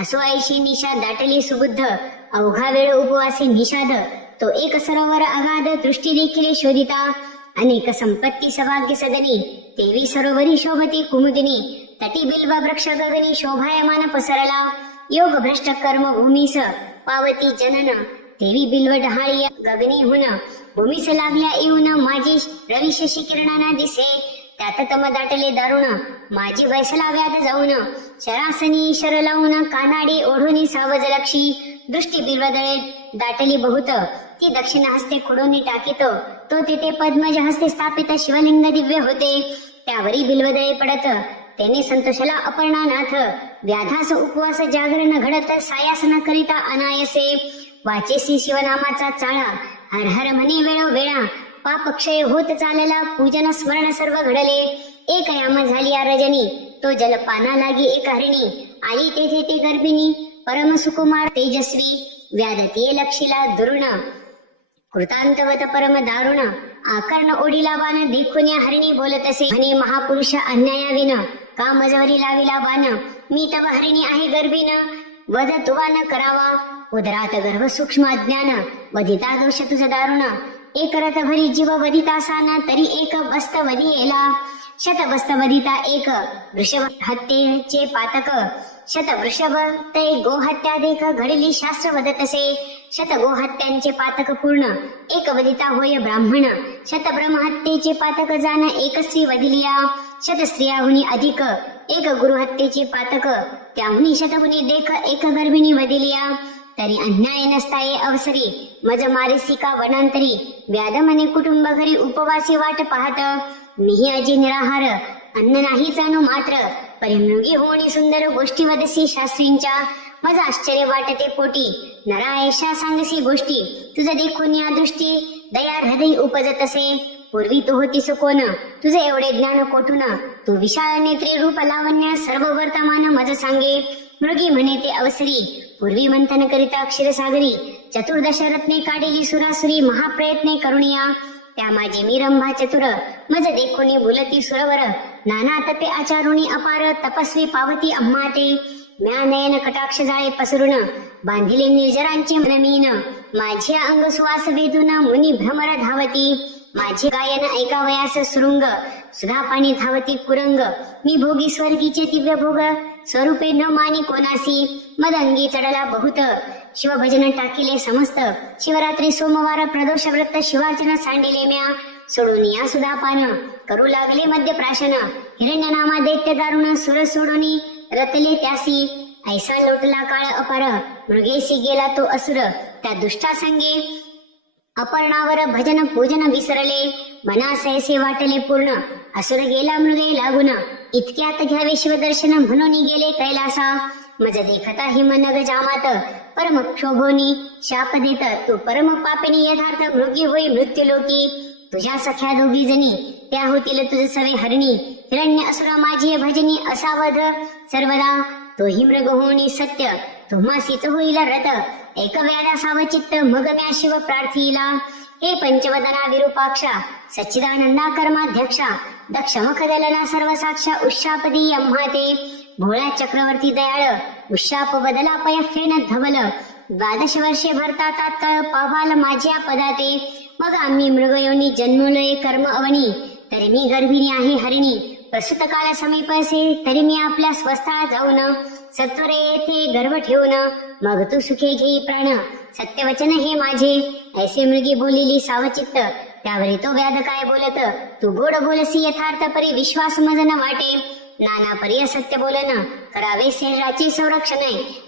असो ऐशी निशा दाटली सुबुद्ध अवघा वेळ उपवासी निषाद तो एक सरोवर अगाध दृष्टी देखील शोधिता अनेक संपत्ती सभाग्य सदनी तेवी सरोवरी शोभती कुमुदिनी तटी बिल्व वृक्ष गगनी शोभायमान पसरला योग भ्रष्ट कर्म भूमीस पावती जनन देवी बिल्व डहाळी गगनी हुन भूमीस लागल्या येऊन माझी रवी शशी किरणाना दिसे त्यात तम दाटले दारुण माझी वैसला व्याध जाऊन शरासनी शर लावून कानाडी ओढून सावज लक्षी दृष्टी बिल्वदळे दाटली बहुत ती दक्षिण हस्ते खुडून टाकीतो तो तिथे पद्मज हस्ते स्थापित शिवलिंग दिव्य होते त्यावरी बिल्वदळे पडत, त्याने संतोषला अपर्णानाथ. व्याधास उपवास जागरण घडत, सायासन करिता अनायसे. वाचेसी शिवनामाचा चाळा, हर हर म्हणे वेळोवेळा. पाप क्षय होत चालला, पूजन स्मरण सर्व घडले. एक याम झाली या रजनी, तो जलपाना लागी एक हरिणी. आली तेथे ते गर्भिणी, परम सुकुमार तेजस्वी. व्याधते लक्षिला दुरुण, कृतांतवत परम दारुण. आकर्ण ओढीला बाण, देखून या हरिणी बोलत असे. म्हणे महापुरुष अन्यायाविन, का मजवरी लाविला बाण. मी तव हरिणी आहे गर्भिण, वध तुवा न करावा. उदरात गर्भ सूक्ष्म अज्ञान, वधिता दोष तुझ दारुण. एक रथ भरी जीव वधिता सान, तरी एक बस्त वधी येला. शत बस्त वधिता एक, वृषभ हत्येचे पातक. शत वृषभ ते गोहत्या देख, घडली शास्त्र वदत असे. शत गोहत्यांचे पातक पूर्ण, एक वधिता होय ब्राह्मण. शत ब्रह्महत्येचे पातक जाण, एक स्त्री वधिलिया. शत स्त्रियाहुनी अधिक, एक गुरुहत्येचे पातक. त्याहुनी शतहुनी देख, एक गर्भिणी वधिलिया. तरी अन्याय नसताये अवसरी, मज मारिसी का वनांतरी. व्याध म्हणे कुटुंब घरी, उपवासी वाट पाहत. मीही अजी निराहार, अन्न नाही जाणू मात्र. परिमृगी होणी सुंदर, गोष्टी वदसी शास्त्रींच्या. मज आश्चर्य वाटते पोटी, नरायशा सांगसी गोष्टी. तुझ देखून या दृष्टी, दया हृदय उपजत असे. पूर्वी तू होतीस कोण, तुझे एवढे ज्ञान कोठून. तू विशाळ नेत्री रूप लावण्य, सर्व वर्तमान मज सांगे. मृगी म्हणे ते अवसरी, पूर्वी मंथन करिता क्षीरसागरी. चतुर्दश रत्ने काढिली सुरासुरी, महाप्रयत्ने करुणिया. त्या माझे मी रंभा चतुर, मज देखोनी भुलती सुरवर. नाना तपे आचारुणी अपार, तपस्वी पावती अम्हा ते. म्या नयन कटाक्ष जाळे पसरून, बांधिले निर्जरांचे मनमीन. माझे अंग सुवास वेदून, मुनी भ्रमर धावती. माझे गायन ऐकावयास सुरुंग, सुधा पाणी धावती कुरंग. मी भोगी स्वर्गीचे दिव्य भोग, स्वरूपे न मानी कोणासी. मदंगी चढला बहुत, शिवभजन टाकिले समस्त. शिवरात्री सोमवार प्रदोष व्रत, शिवार्चन सांडिले म्या. सोडून या सुधा पान, करू लागले मध्य प्राशन. हिरण्य नामा दैत्य दारुण, सुर सोडून रतले त्यासी. ऐसा लोटला काळ अपार, मृगेशी गेला तो असुर. त्या दुष्टा संगे अपर्णावर भजन पूजन विसरले. मनासैसे वाटले पूर्ण, असुर गेला मृगे लागून. इतक्यात घ्यावे शिवदर्शन, म्हणून गेले कैलासा. मज देखता हिमनग जामात, परम क्षोभोनी शाप देत. तू परम पापिनी यथार्थ, मृगी होई मृत्यूलोकी. तुझ्या सख्या दोघी जणी, त्या होतील तुझ सवे हरणी. हिरण्य असुरा माझी भजनी, असावध सर्वदा. तोही मृग होणी सत्य, तुम्हासीच होईल रथ. एक व्याधा सावचित्त, मग म्या शिव प्रार्थिला. हे पंचवदना विरूपाक्षा, सच्चिदानंदा कर्माध्यक्षा. दक्ष मुख दलना सर्व साक्षा, उशापदी अम्हा ते. भोळा चक्रवर्ती दयाळ, उशाप बदला पय फेन धवल. 12 वर्षे भरता तात्काळ, पावाल माझ्या पदाते. मग आम्ही मृगयोनी जन्मलोय कर्म अवनी. तरी मी गर्भिणी आहे हरिणी, प्रसूत काळ समीप असे. तरी मी आपल्या स्वस्थळा जाऊन, सत्वरे येथे गर्भ ठेवून. मग तू सुखे घेई प्राण, सत्यवचन हे माझे. ऐसे मृगी बोलिली सावचित्त, त्यावरी तो व्याध काय बोलत. तू गोड बोलसी यथार्थ, परी विश्वास मज न वाटे. नाना परी असत्य बोलन, करावे शरीराचे संरक्षण.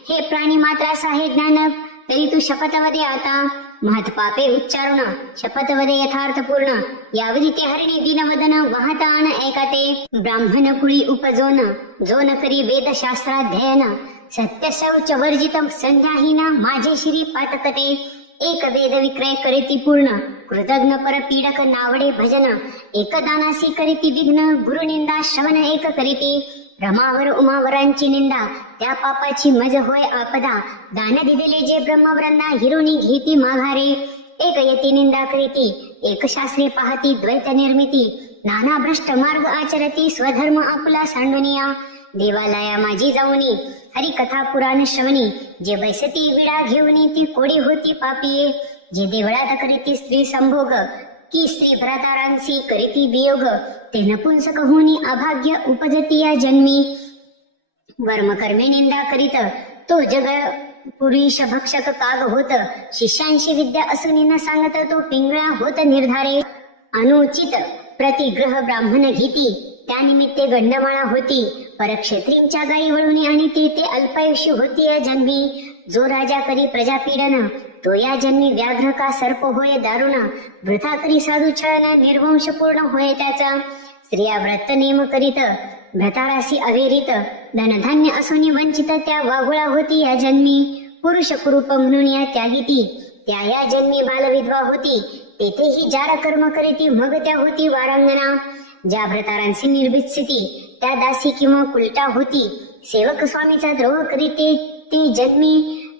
हे प्राणी मात्रास आहे ज्ञान, तरी तू शपथवदे आता. महत पापे उच्चारुण, शपथवदे यथार्थ पूर्ण. यावरी ते हरिणी दिनवदन, वाहता आण ऐकाते. ब्राह्मण कुळी उपजोन, जोन करी वेदशास्त्राध्ययन. सत्य शौच वर्जित संध्याहीन, माझे श्री पातकते. एक वेद विक्रय करीती पूर्ण, कृतज्ञ पर पीडक नावडे भजन. एक दानासी करीती विघ्न, गुरुनिंदा श्रवण एक करीती. रमावर उमावरांची निंदा, त्या पापाची मज होय आपदा. दान दिलेले जे ब्रह्मवृंदा, हिरोनी घेती माघारे. एक यती निंदा करीती, एक शास्त्रे पाहती द्वैत निर्मिती. नाना भ्रष्ट मार्ग आचरती, स्वधर्म आपुला सांडुनिया. देवालया माझी जाऊनी, हरी कथा पुराण श्रवणी. जे बैसती विडा घेऊनी, ती कोडी होती पापिये. जे देवळात करीती स्त्री संभोग, की स्त्री भ्रातारांसी करीती वियोग. ते नपुंसक होनी अभाग्य, उपजती या जन्मी. वर्मकर्मे निंदा करीत, तो जग पुरुष भक्षक काग होत. शिष्यांशी विद्या असूनी न सांगत, तो पिंगळा होत निर्धारे. अनुचित प्रतिग्रह ब्राह्मण घेती, त्यानिमित्ते गंडमाळा होती. परक्षेत्रींच्या गायी वळून आणि ते अल्पायुष्य होती या जन्मी. जो राजा करी प्रजापीडन, तो या जन्मी व्याघ्र का सर्प होय दारुण. वृथा करी साधू छळन, निर्वंश पूर्ण होय त्याचा. स्त्रिया व्रत नेम करीत व्रतारासी अवेरित धनधान्य असोनी वंचित त्या वाघुळा होती या जन्मी पुरुष कुरूप म्हणून या त्यागिती त्या या जन्मी बालविधवा होती तेथेही जार कर्म करीती मग त्या होती वारांगणा ज्या व्रतारांची निर्भीत स्थिती त्या दासी किंवा कुलटा होती सेवक स्वामीचा द्रोह करीते ते जन्मी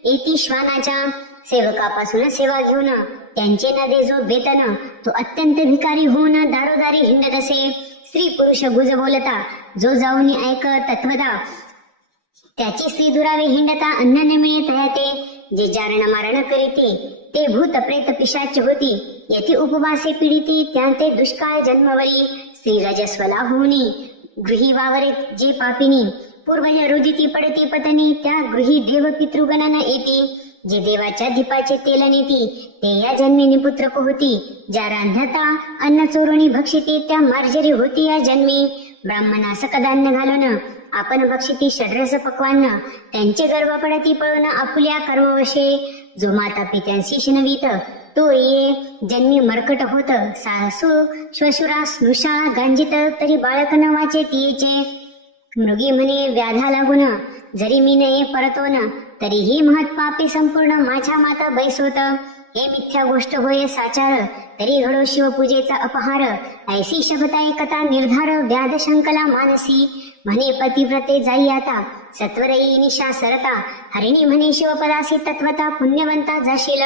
येती श्वानाच्या सेवकापासून सेवा घेऊन त्यांचे न दे जो वेतन तो अत्यंत भिकारी होऊन दारोदारी हिंडत असे स्त्री पुरुष गुज बोलता जो जाऊन ऐक तत्वदा त्याची स्त्री दुरावे हिंडता अन्न न मिळे तयाते जे जारण मारण करीते ते भूत प्रेत पिशाच होती येथे उपवासे पीडिते त्या ते दुष्काळ जन्मवरी स्त्री रजस्वला होनी गृही वावरे जे पापिनी पूर्वज रुदिती पडते पतनी त्या गृही देव पितृगणना येते जे देवाच्या दीपाचे तेल नेती ते या जन्मी निपुत्रक होती ज्या रांधता अन्न चोरुणी भक्षिते त्या मार्जरी होती या जन्मी ब्राह्मणास कदान्न घालून आपण भक्षिती षड्रस पक्वान्न त्यांचे गर्भ पडती पळून आपुल्या कर्मवशे जो माता पित्यांशी शिनवीत तो ये जन्मी मरकट होत सासू श्वशुरा स्नुषा गांजित तरी बाळक न वाचे तिचे मृगी म्हणे व्याधा लागून जरी मी नये परतोन तरीही महत पापे संपूर्ण माझ्या माता बैसोत हे मिथ्या गोष्ट होय साचार तरी घडो शिवपूजेचा अपहार ऐसी शब्दा एकता निर्धार व्याध शंकला मानसी म्हणे पतिव्रते जाई आता सत्वरई निशा सरता हरिणी म्हणे शिवपदासी तत्वता पुण्यवंता जाशील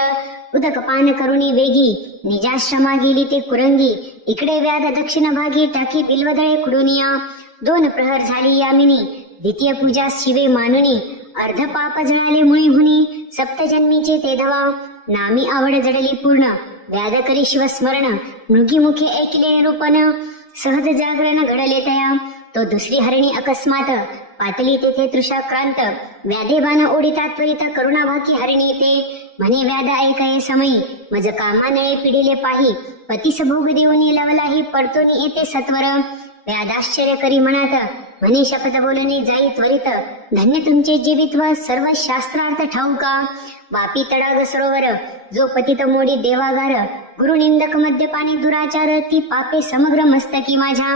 उदक पान करुणी वेगी निजाश्रमा गेली ते कुरंगी इकडे व्याध दक्षिण भागी टाकी बिल्वदळे कुडुनिया 2 प्रहर झाली यामिनी द्वितीय पूजा शिवे मानुनी अर्ध पाप जळाले मुळी हुनी सप्तजन्मीचे ते धवा नामी आवड जडली पूर्ण व्याध करी शिवस्मरण मृगीमुखे ऐकले रूपन सहज जागरण घडले तया तो दुसरी हरिणी अकस्मात पातली तेथे तृषाक्रांत व्याधे बाण ओढिता त्वरित करुणाभाकी हरिणी ते म्हणे व्याध ऐकाये समयी मज कामानळे पिढीले पाही पतीस भोग देऊनी लवलाही पडतोनी येते सत्वर व्याधाश्चर्य करी म्हणत म्हणे शपथ बोलणे जाई त्वरित धन्य तुमचे जीवित्व सर्व शास्त्रार्थ ठाऊका वापी तडाग सरोवर जो पतित मोडी देवागार गुरुनिंदक मद्यपानी दुराचार ती पापे समग्र मस्तकी माझ्या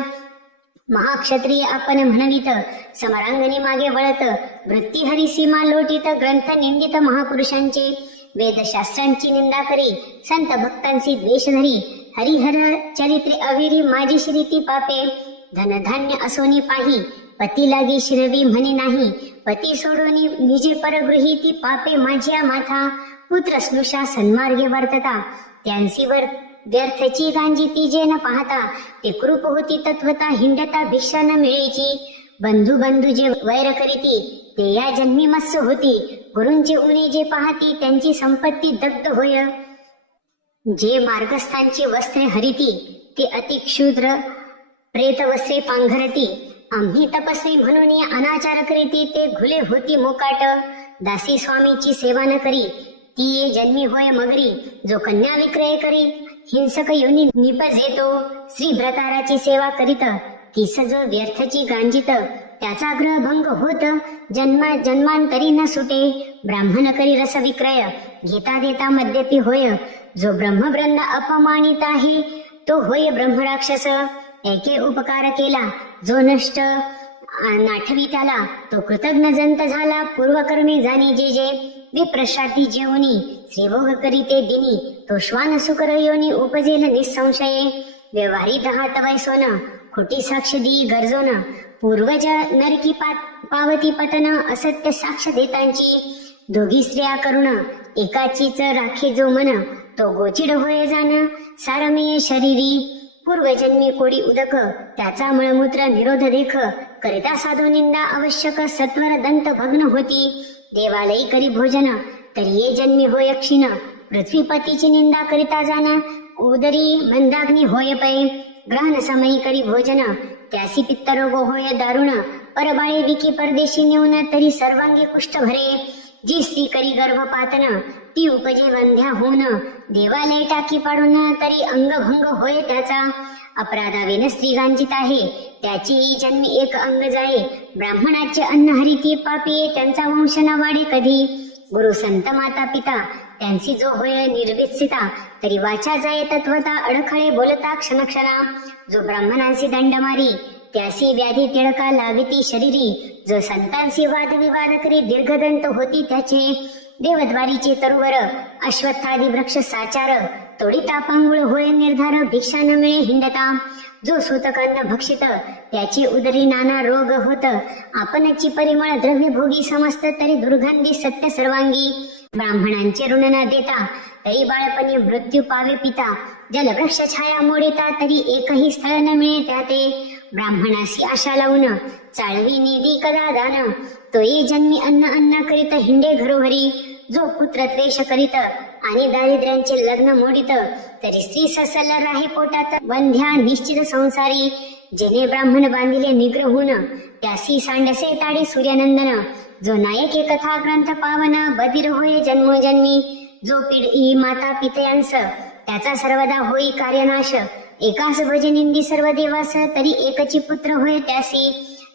महाक्षत्रिय आपण म्हणवित समरांगणी मागे वळत वृत्ती हरी सीमा लोटीत ग्रंथ निंदित महापुरुषांचे वेदशास्त्रांची निंदा करी संत भक्तांची द्वेष धरी हरिहर चरित्रे अविरी माझी श्रीती पापे धनधान्य असोनी पाही पती लागी शिरवी म्हणे नाही पती सोडोनी निजे परगृही ती पापे माझ्या माथा पुत्र स्नुषा सन्मार्गे वर्तता त्यांसीवर व्यर्थची गांजी ती जे न पाहता ते कृप होती तत्वता हिंडता भिक्षा न मिळेची बंधू जे वैर करीती ते या जन्मी मत्स्य होती गुरूंचे उणे जे पाहती त्यांची संपत्ती दग्ध होय जे मार्गस्थांची वस्त्रे हरिती ते अति क्षुद्र प्रेत वस्त्रे पांघरती आम्ही तपस्वी म्हणून या अनाचार करीती ते घुले होती मोकाट दासी स्वामीची सेवा न करी ती ये जन्मी होय मगरी जो कन्या विक्रय करी हिंसक योनी निपजेतो श्री व्रताराची सेवा करीत तीस जो व्यर्थची गांजित त्याचा ग्रहभंग होत जन्मांतरी न सुटे ब्राह्मण करी रस विक्रय घेता देता मद्यपी होय जो ब्रह्मवृंद अपमानित आहे तो होय ब्रह्मराक्षस एके उपकार केला जो नष्ट नाठवी त्याला तो कृतज्ञ जंत झाला पूर्वकर्मे जाणी जे जे विप्रशाती जेवणी श्रीभोग करीते दिनी तो श्वान सुकर योनी उपजेल निसंशये व्यवहारी हात वैसोन खोटी साक्ष दी गरजोन पूर्वज नरकी पावती पतन असत्य साक्ष देतांची दोघी स्त्रिया करुण एकाचीच राखे जो मन तो गोचिड होय जाण सारमेय शरीरी पूर्वजन्मी कोडी उदक त्याचा मळमूत्र निरोध देख करिता साधू निंदा आवश्यक सत्वर दंत भग्न होती देवालयी करी भोजन तरी ये जन्मी होय क्षीण पृथ्वीपतीची निंदा करिता जाण उदरी मंदाग्नी होय पै ग्रहण समयी करी भोजन त्यासी पित्तरोग होय दारुण परबाळे विकी परदेशी नेऊन तरी सर्वांगी कुष्ठ भरे जी स्त्री करी गर्भपातन ती उपजे वंध्या होऊन देवालय टाकी पाडून तरी अंगभंग होय त्याचा अपराधावेन स्त्री गांजित आहे त्याची जन्मी एक अंग जाये ब्राह्मणाचे अन्न हरिती पापी त्यांचा वंश न वाढे कधी गुरु संत माता पिता त्यांची जो होय निर्वित्सिता तरी वाचा जाय तत्वता अडखळे बोलता क्षणक्षणा. जो ब्राह्मणांसी दंड मारी त्यासी व्याधी तिळका लाविती शरीरी. जो संतांसी वादविवाद करी दीर्घदंत होती त्याचे. देवद्वारीचे तरुवर अश्वत्थादी वृक्ष साचार. तोडिता पांगुळ होय निर्धार भिक्षा न मिळे हिंडता. जो सूतकान्न भक्षित त्याचे उदरी नाना रोग होत. आपणची परिमळ द्रव्य भोगी समस्त तरी दुर्गंधी सत्य सर्वांगी. ब्राह्मणांचे ऋण न देता तरी बाळपणी मृत्यू पावे पिता. जलवृक्ष छाया मोडिता तरी एकही स्थळ न मिळे त्याते. ब्राह्मणासी आशा लावून चाळवी नेदी कदा दान. तोही जन्मी अन्न अन्न करीत हिंडे घरोघरी. जो पुत्र द्वेष करीत आणि दारिद्र्यांचे लग्न मोडित तरी स्त्री ससल राहे पोटात वंध्या निश्चित संसारी. जेने ब्राह्मण बांधिले निग्रहून त्यासी सांडसे ताडे सूर्यनंदन. जो नायके कथा ग्रंथ पावन बधीर होय जन्मोजन्मी. जो पिढी माता पितयांस त्याचा सर्वदा होई कार्यनाश. एकास भजनिंदी सर्व देवास तरी एकची पुत्र होय त्यासी.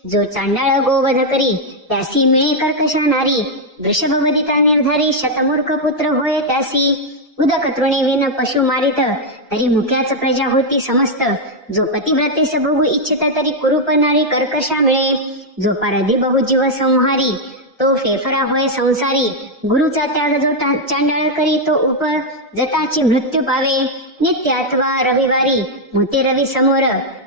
जो चांडाळ गोवध करी त्यासी मिळे कर्कश नारी. वृषभवदिता निर्धारी शतमूर्ख पुत्र होय त्यासी. उदक तृणे विन पशु मारित तरी मुख्याच प्रजा होती समस्त. जो पतिव्रतेस भोगू इच्छित तरी कुरूप नारी कर्कशा मिळे. जो पारधी बहु जीव संहारी तो फेफरा होय संसारी. गुरुचा त्याग जो चांडाळ करी तो उपजताची मृत्यू पावे. नित्य अथवा रविवारी मुते रवी समोर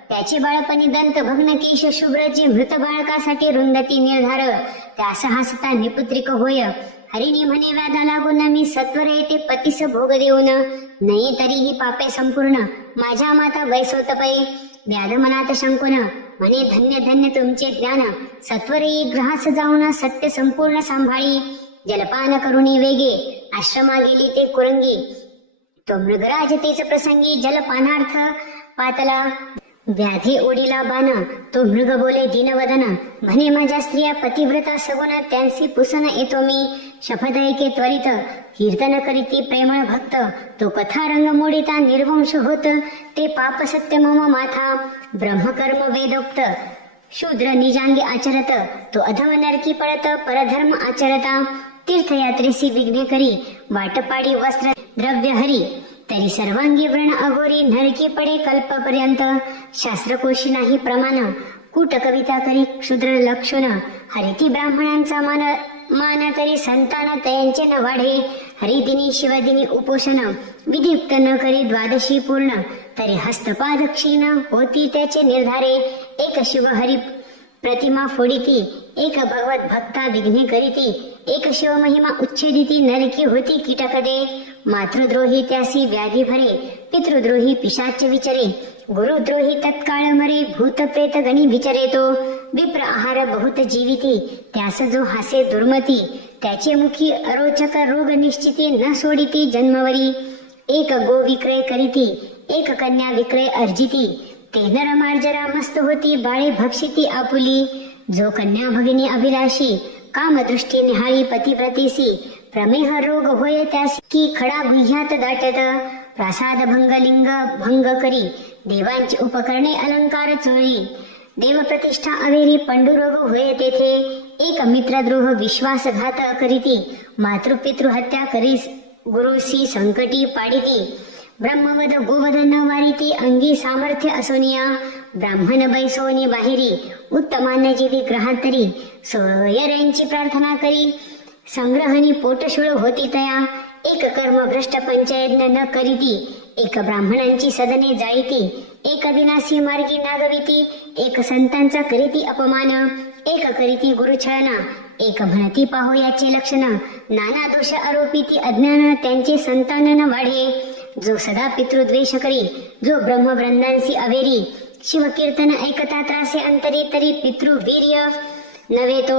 त्याचे बाळपणी दंत भग्न केश शुभ्र. जे मृत बाळकासाठी रुंदती निर्धार त्यास हसता निपुत्रिक होय. हरिणी म्हणे व्याधा लागून मी सत्वर येते पतीस भोग देऊन. नाही तरीही पापे संपूर्ण माझ्या माता वैसोत पै. व्याध मनात शंकुन म्हणे धन्य धन्य तुमचे ज्ञान. सत्वरी ग्रहास जाऊन सत्य संपूर्ण सांभाळी. जलपान करुणी वेगे आश्रमा गेली ते कुरंगी. तो मृगराज तेच प्रसंगी जलपानार्थ पातला. व्याधी ओढीला बाण तो मृग बोले दीनवदन. म्हणे माझ्या स्त्रिया पतिव्रता सगुण त्यांसी पुसन येतो मी. शपथ ऐके त्वरित कीर्तन करीती प्रेमळ भक्त. तो कथा रंग मोडिता निर्वंश होत ते पाप सत्य मम माथा. ब्रह्मकर्म वेदोक्त शूद्र निजांगी आचरत. तो अधम नरकी पळत परधर्म आचरता. तीर्थयात्रेसी विघ्ने करी वाटपाडी वस्त्र द्रव्य हरी. तरी सर्वांगी व्रण अघोरी नरकी पडे कल्पपर्यंत. शास्त्रकोशी नाही प्रमाण कूट कविता करी क्षुद्र लक्षण. हरिती ब्राह्मणांचा मान तरी संतान त्यांचे न वाढे. हरिदिनी शिवदिनी उपोषण विधियुक्त न करी द्वादशी पूर्ण. तरी हस्तपाद क्षीण होती त्याचे निर्धारे. एक शिव हरी प्रतिमा फोडिती एक भगवत भक्ता विघ्ने करीती. एक शिव महिमा उच्छेदिती नरकी होती कीटकदे. मातृद्रोही त्यासी व्याधी भरे पितृद्रोही पिशाच विचरे. गुरुद्रोही तत्काळ मरे भूत प्रेत गणी विचरे तो. विप्र आहार बहुत जीविती त्यास जो हासे दुर्मती. त्याचे मुखी अरोचक रोग निश्चिती न सोडिती जन्मवरी. एक गो विक्रय करीती एक कन्या विक्रय अर्जिती. ते नर मार्जरा मस्त होती बाळे भक्षिती आपुली. जो कन्या भगिनी अभिलाषी कामदृष्टी निहाळी पतिव्रतीसी. प्रमेह रोग होय त्यास की खडा गुह्यात दाटत. प्रासाद भंग लिंग भंग करी देवांची उपकरणे अलंकार चोळी. देव प्रतिष्ठा अवेरी पंडुरोग होय तेथे. एक मित्रद्रोह विश्वासघात करीती. मातृपितृ हत्या करी गुरुसी संकटी पाडिती. ब्रह्मवद गोवध न वारिती अंगी सामर्थ्य असोनिया. ब्राह्मण बैसोनी बाहेरी उत्तमान्य जीवी ग्रहांतरी. सोयऱ्यांची प्रार्थना करी संग्रहणी पोटशूळ होती तया. एक कर्म भ्रष्ट पंचयज्ञ न करीती. एक ब्राह्मणांची सदने जाळीती. एक दिनासी मार्गी नागविती. एक संतांचा करीती अपमान. एक करीती गुरुछळना. एक म्हणती पाहो याचे लक्षण. नाना दोष आरोपीती अज्ञान त्यांचे संतान न वाढे. जो सदा पितृद्वेष करी जो ब्रह्मवृंदांसी अवेरी. शिवकीर्तन ऐकता त्रासे अंतरी तरी पितृवीर्य नव्हे तो.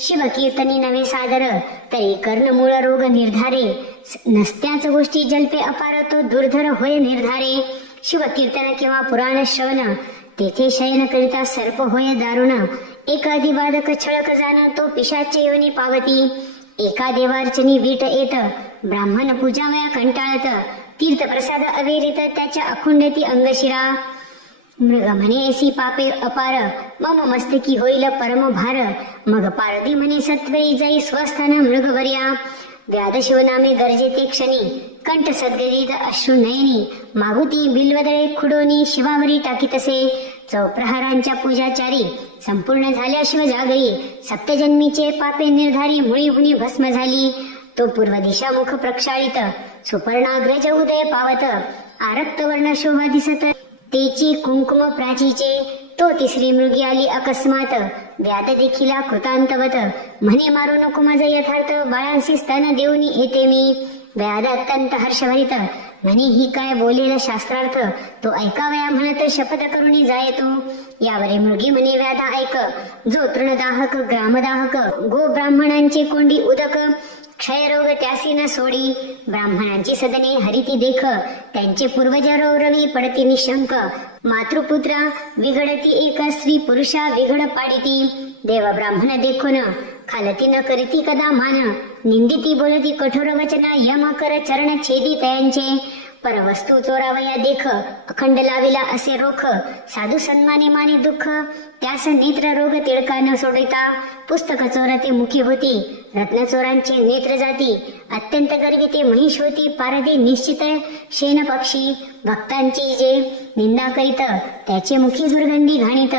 शिवकीर्तनी नव्हे सादर तरी कर्णमूळ रोग निर्धारे. नसत्याच गोष्टी जल्पे अपार तो दुर्धर होय निर्धारे. शिवकीर्तन किंवा पुराण श्रवण तेथे शयन करिता सर्प होय दारुण. एका दिवादक छळक जाण तो पिशाचे योनी पावती. एका देवार्चनी वीट येत ब्राह्मण पूजामया कंटाळत. तीर्थ प्रसाद अवेरित त्याच्या अखुंडती अंगशिरा. मृग म्हणे ऐसी पापे अपार मम मस्तकी होईल परम भार. मग पारधी म्हणे सत्वरी जाई स्वस्थान मृगवर्या. व्याध शिवनामे गरजे ते क्षणी कंठ सद्गदित अश्रू नयनी मागुती बिल्वदळे खुडोनी शिवावरी टाकीत असे. चौप्रहारांच्या पूजाचारी संपूर्ण झाल्या शिव जागरी. सप्तजन्मीचे पापे निर्धारी मुळी हुनी भस्म झाली. तो पूर्व दिशा मुख प्रक्षाळित सुपर्णाग्रज उदय पावत. आरक्त वर्ण शोभा दिसत तेची कुंकुम प्राचीचे. तो तिसरी मृगी आली अकस्मात व्याध देखिला कृतांतवत. म्हणे मारू नको माझा यथार्थ बाळांसी स्तन देऊनी येते मी. व्याध अत्यंत हर्षभरित म्हणे ही काय बोलेल शास्त्रार्थ. तो ऐकावया म्हणत शपथ करून जाय तू. यावरे मृगी म्हणे व्याधा ऐक जो तृणदाहक ग्रामदाहक गो ब्राह्मणांचे कोंडी उदक. क्षयरोग त्यासी न सोडी ब्राह्मणांची सदने हरिती देख. त्यांचे पूर्वज रवी पडती निशंक. मातृपुत्रा विघडती एक स्त्री पुरुषा विघड पाडिती. देव ब्राह्मण देखोन खालती न करीती कदा मान. निंदिती बोलती कठोर वचन यम कर चरण छेदी तयांचे. परवस्तू चोरावया देख अखंड लाविला असे रोख. साधू सन्माने माने दुःख त्यास नेत्र रोग तिळका न सोडिता. पुस्तक चोरते मुखी होती रत्न चोरांचे नेत्र जाती. अत्यंत गर्विते महिष होती पारधी निश्चित शेन पक्षी. भक्तांची जे निंदा करीत त्याचे मुखी दुर्गंधी घाणीत.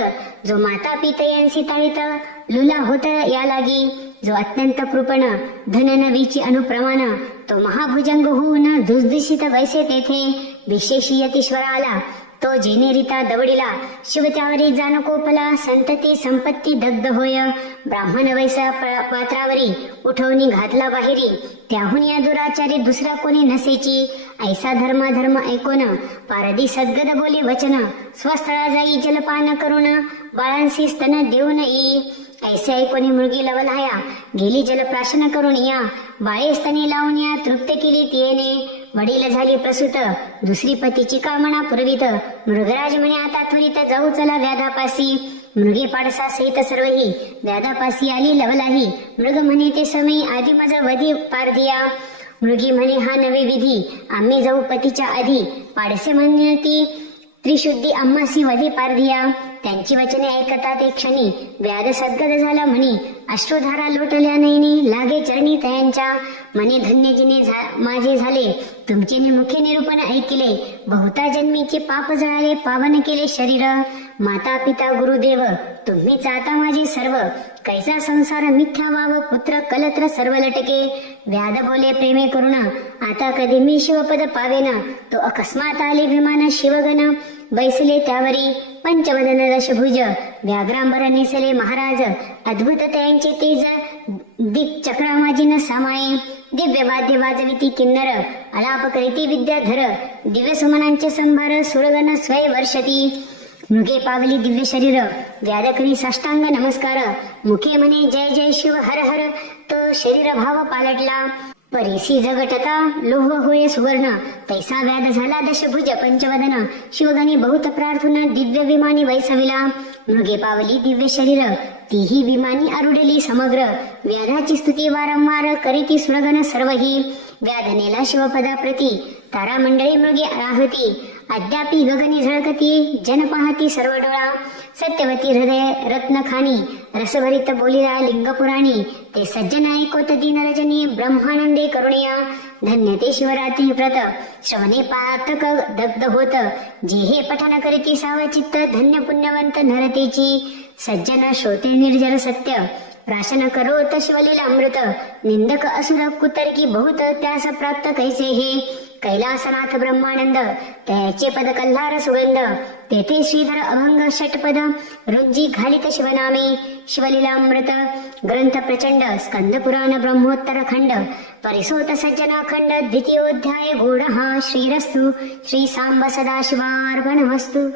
जो माता पितयांसी ताळीत लुला होत या लागी. जो अत्यंत कृपण धन न वीची अनुप्रमाण. तो महाभुजंग होऊन धुसधुशीत वैसे तेथे. विशेषी यतीश्वर आला तो जेनेरिता दवडिला. शिव त्यावरी जाण कोपला संतती संपत्ती दग्ध होय. ब्राह्मण वैसा पात्रावरी उठवणी घातला बाहेरी. त्याहून या दुराचारी दुसरा कोणी नसेची. ऐसा धर्म ऐकोन पारदी सद्गद बोले वचन. स्वस्थळा जाई जलपान करून बाळांसी स्तन देऊन येई. ऐसे ऐकोनी मृगी लवलाया गेली जलप्राशन करून या. बाळे स्तने लावून या तृप्त केली तियेने. वडील झाली प्रसूत दुसरी पतीची कामना पुरवित. मृगराज म्हणे आता त्वरित जाऊ चला व्याधापासी. मृगे पाडसा सहित सर्वही व्याधापासी आली लवलाही. मृग म्हणे ते समय आधी मज वधी पारधिया. मृगी म्हणे हा नवे विधी आम्ही जाऊ पतीच्या आधी. पाडसे म्हणती त्रिशुद्धी आम्हासी वधी पारधिया. त्यांची वचने ऐकता ते क्षणी व्याध सद्गद झाला म्हणी. अश्रुधारा लोटल्या नयनी लागे चरणी तयांच्या. म्हणे धन्य जिने माझे झाले तुमचे मुखे निरूपण ऐकिले. बहुता जन्मीचे पाप जळाले पावन केले शरीर. माता पिता गुरुदेव तुम्हीच आता माझे सर्व. कैसा संसार मिथ्या वाव पुत्र कलत्र सर्व लटके. व्याध बोले प्रेमे करुण आता कधी मी शिवपद पावेन. तो अकस्मात आले विमान शिवगण बैसले त्यावरी. पंचवदन दशभुज व्याघ्रांबर नेसले महाराज. अद्भुत त्यांचे तेज दिक चक्रामाजीन सामाये. दिव्य वाद्य वाजविती किन्नर अलाप करीती विद्याधर. दिव्य सुमनांचे संभार सुरगण स्वय वर्षती. मृगे पावली दिव्य शरीर व्याध करी साष्टांग नमस्कार. मुखे म्हणे जय जय शिव हर हर. तो शरीर भाव पालटला. परीसी जगटता लोह होय सुवर्ण. तैसा व्याध झाला दशभुज पंचवदन. शिवगणी बहुत प्रार्थना दिव्य विमानी वैसविला. मृगे पावली दिव्य शरीर तीही विमानी आरुडली समग्र. व्याधाची स्तुती वारंवार करीती सुरगण सर्वही. व्याधनेला शिवपदा प्रती तारा मंडळी मृगे राहती. अद्यापी गगनी झळकती जन पाहती सर्व डोळा. सत्यवती हृदय रत्न खाणी रसभरित बोलिला लिंगपुराणी. ते सज्जन ऐकोत दीन रजनी ब्रह्मानंदे करुणिया. धन्य ते शिवरात्री व्रत श्रवणे पातक दग्ध होत. जे हे पठन करीती सावचित्त धन्य पुण्यवंत नरतेची. सज्जन श्रोते निर्जर सत्य प्राशन करोत शिवलीला अमृत. निंदक असुर कुतर्की बहुत त्यास प्राप्त कैसे हे. कैलासनाथ ब्रह्मानंद त्याचे पद कल्हार सुगंध. तेथे श्रीधर अभंग षटपद रुंजी घालित शिवनामे. शिवलीलामृत ग्रंथ प्रचंड स्कंद पुराण ब्रह्मोत्तर खंड. परिसोत सज्जनाखंड द्वितीयोध्याय गूढ. श्रीरस्तु श्री सांब सदाशिवार्पणमस्तु.